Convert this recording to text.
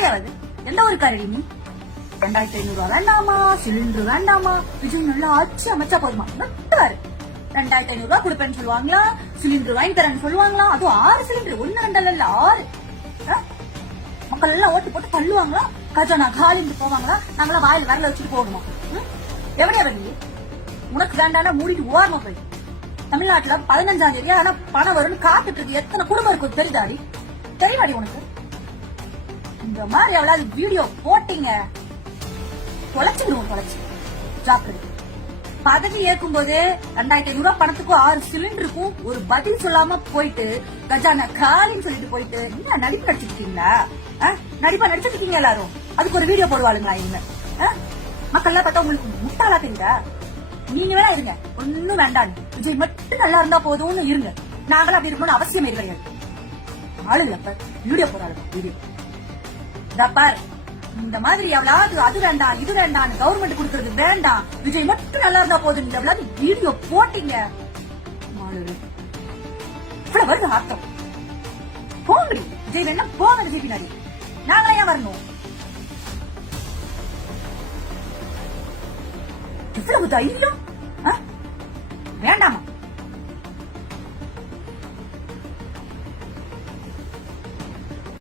எப்படியா வருது? எந்த ஒரு காரடி நீ? 2500 ரூபா வேண்டாமா, சிலிண்டர் வேண்டாமா, விஜய் நல்லா ஆட்சி அமைச்சா போதுமா? நட்டுவாரு. 2500 ரூபா கொடுப்பேன்னு சொல்லுவாங்களா, சிலிண்டர் வாங்கி தரேன்னு சொல்லுவாங்களா, அதுவும் 6 சிலிண்டர், 1 2 இல்ல 6. மக்கள் எல்லாம் ஓட்டு போட்டு தள்ளுவாங்களா, கஜானா காலிந்து போவாங்களா, நாங்களாம் வாயில வரல வச்சுட்டு போகணுமா? எவனையா வரீங்க? உனக்கு வேண்டாம்னா மூடிட்டு ஓரமா போய். தமிழ்நாட்டுல 15ஆம் தேதி ஆனா பணம் வரும்னு காத்துட்டு இருக்கு எத்தனை குடும்பம் இருக்கும் தெரியுதாடி? தெரியுமாடி உனக்கு? இந்த மாதிரி எவ்வளவு வீடியோ போட்டீங்க தொலைச்சிடுவோம், தொலைச்சு ஜாக்கிரதை. பதவி ஏற்கும் போது 2500 ரூபாய் பணத்துக்கும் 6 சிலிண்டருக்கும் ஒரு பதில் சொல்லாம போயிட்டு கஜானா காலின்னு சொல்லிட்டு போயிட்டு என்ன நடிப்பு நடிச்சிருக்கீங்களா? நடிப்பா நடிச்சிருக்கீங்க எல்லாரும். அதுக்கு ஒரு வீடியோ போடுவாளுங்களா இவங்க? மக்கள் எல்லாம் பார்த்தா உங்களுக்கு முட்டாளா தெரியுதா? நீங்க வேணா இருங்க, ஒன்னும் வேண்டாம், விஜய் மட்டும் நல்லா இருந்தா போதும்னு இருங்க. நாங்களும் அப்படி இருக்கணும்னு அவசியம் கிடையாது. ஆளுங்க வீடியோ போறாங்க, வீடியோ பாரு. இந்த மாதிரி எவ்வளவு அது வேண்டாம் இது வேண்டாம் கவர்மெண்ட் கொடுக்கறது வேண்டாம், விஜய் மட்டும் நல்லா இருந்தா போதும் எவ்வளவு வீடியோ போட்டீங்க. வருது அர்த்தம் போங்க விஜய் வேணா போங்க, விஜய் பின்னாடி நாங்களே ஏன் வரணும்? இவ்வளவு தைரியம் வேண்டாமா?